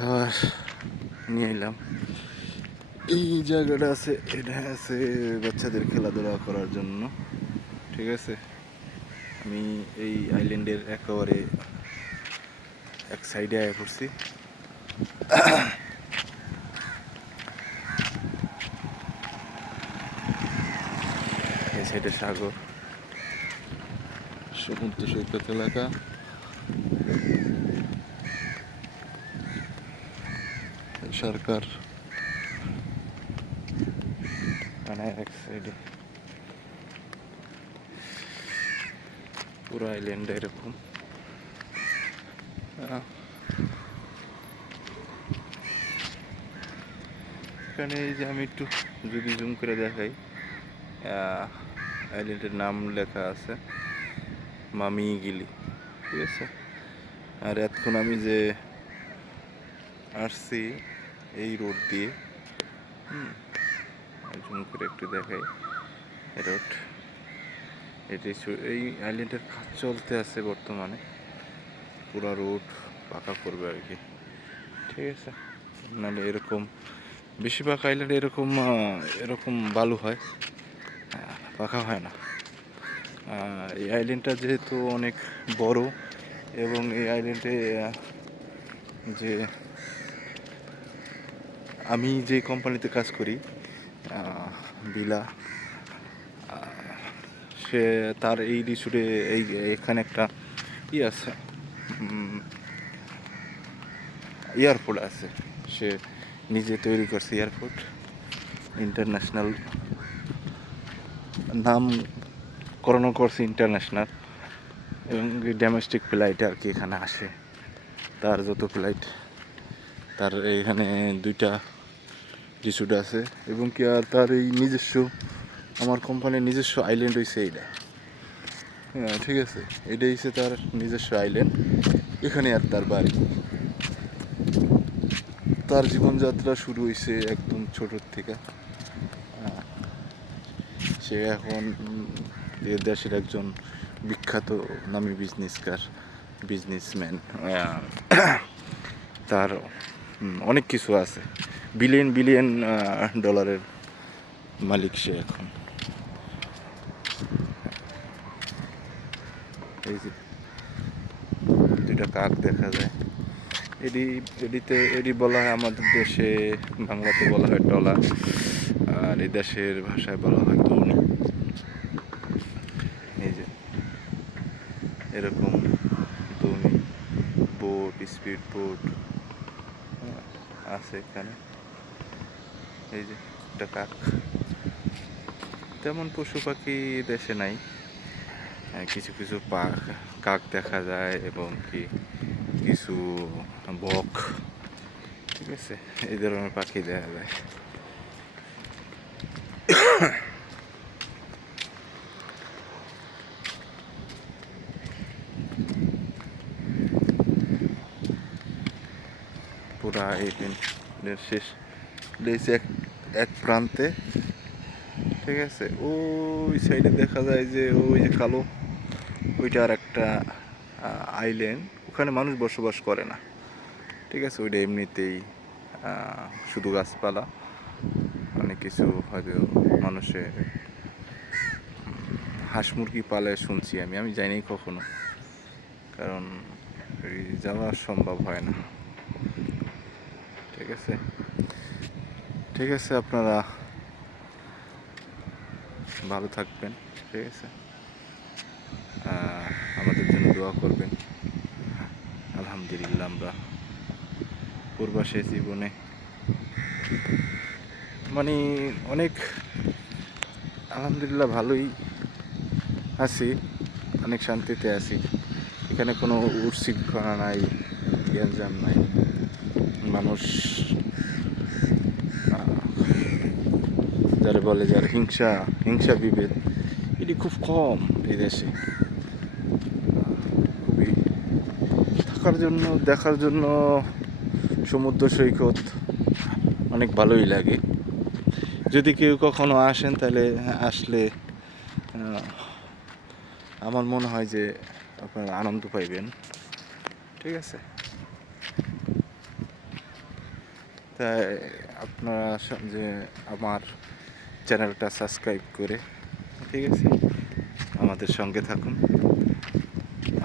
আর নিয়ে এলাম। এই জায়গাটা আছে, এটা আছে বাচ্চাদের খেলাধুলা করার জন্য। ঠিক আছে, আমি এই আইল্যান্ডের একেবারে এক সাইডে আয়া পড়ছি। এই সাইডে সাগর, সমুদ্র সৈকত এলাকা। সরকার মানে এক সাইডে পুরো আইল্যান্ডে এরকম। এখানে এই যে আমি একটু যদি জুম করে দেখাই, আইল্যান্ডের নাম লেখা আছে মামিগিলি। ঠিক আছে, আর এতক্ষণ আমি যে আসছি এই রোড দিয়ে, জুম করে একটু দেখাই রোড। এটি এই আইল্যান্ডের কাজ চলতে আছে বর্তমানে, পুরো রোড পাকা করবে আর কি। ঠিক আছে, নাহলে এরকম বেশিরভাগ আইল্যান্ডে এরকম এরকম বালু হয়, পাকা হয় না। এই আইল্যান্ডটা যেহেতু অনেক বড়, এবং এই আইল্যান্ডে যে আমি যে কোম্পানিতে কাজ করি, বিলা, সে তার এই রিসোর্টে এখানে একটা আছে, এয়ারপোর্ট আছে। সে নিজে তৈরি করছে এয়ারপোর্ট, ইন্টারন্যাশনাল নামকরণ করছে ইন্টারন্যাশনাল, এবং ডোমেস্টিক ফ্লাইট আর কি এখানে আসে। তার যত ফ্লাইট, তার এখানে 2টা রিসোর্ট আছে, এবং কি আর তার এই নিজস্ব, আমার কোম্পানির নিজস্ব আইল্যান্ড হয়েছে এইটা। হ্যাঁ, ঠিক আছে, এটাই হচ্ছে তার নিজস্ব আইল্যান্ড। এখানে আর তার বাড়ি। তার জীবনযাত্রা শুরু হয়েছে একদম ছোটোর থেকে। সে এখন দেশের একজন বিখ্যাত নামী বিজনেসম্যান। তার অনেক কিছু আছে, বিলিয়ন বিলিয়ন ডলারের মালিক সে এখন। এই যে 2টা কাক দেখা যায়, এডি বলা হয় আমাদের দেশে, বাংলাতে বলা হয় টলা, আর এই দেশের ভাষায় বলা হয় দৌনি। এই যে এরকম দৌনি বোট, স্পিড বোট আছে এখানে। এই যে একটা কাক। তেমন পশু পাখি দেশে নাই, কিছু কিছু কাক দেখা যায়, এবং কি কিছু বক, ঠিক আছে, এই ধরনের পাখি দেখা যায়। পুরা এই দিনের শেষ এক প্রান্তে। ঠিক আছে, ওই সাইডে দেখা যায় যে ওই যে কালো, ওইটা আর একটা আইল্যান্ড, ওখানে মানুষ বসবাস করে না। ঠিক আছে, ওইটা এমনিতেই শুধু গাছপালা, অনেক কিছু হয়তো মানুষে হাঁস মুরগি পালে শুনছি আমি যাইনি কখনো, কারণ যাওয়া সম্ভব হয় না। ঠিক আছে, ঠিক আছে, আপনারা ভালো থাকবেন। ঠিক আছে, আমাদের জন্য দোয়া করবেন। আলহামদুলিল্লাহ, আমরা প্রবাসী জীবনে মানে অনেক আলহামদুলিল্লাহ ভালোই আছি, অনেক শান্তিতে আছি। এখানে কোনো উচ্ছৃঙ্খলা নাই, গ্যাঞ্জাম নাই, মানুষ যারা বলে যার হিংসা বিভেদ, এটি খুব কম এই দেশে। খুবই দেখার জন্য সমুদ্র সৈকত অনেক ভালোই লাগে। যদি কেউ কখনো আসেন, তাহলে আসলে আমার মনে হয় যে আপনারা আনন্দ পাইবেন। ঠিক আছে। তাই আপনারা যে আমার চ্যানেলটা সাবস্ক্রাইব করে, ঠিক আছে, আমাদের সঙ্গে থাকুন।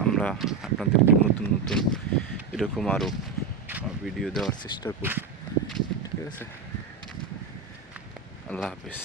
আমরা আপনাদেরকে নতুন নতুন এরকম আরও ভিডিও দেওয়ার চেষ্টা করি, ঠিক আছে। আল্লাহ হাফিজ।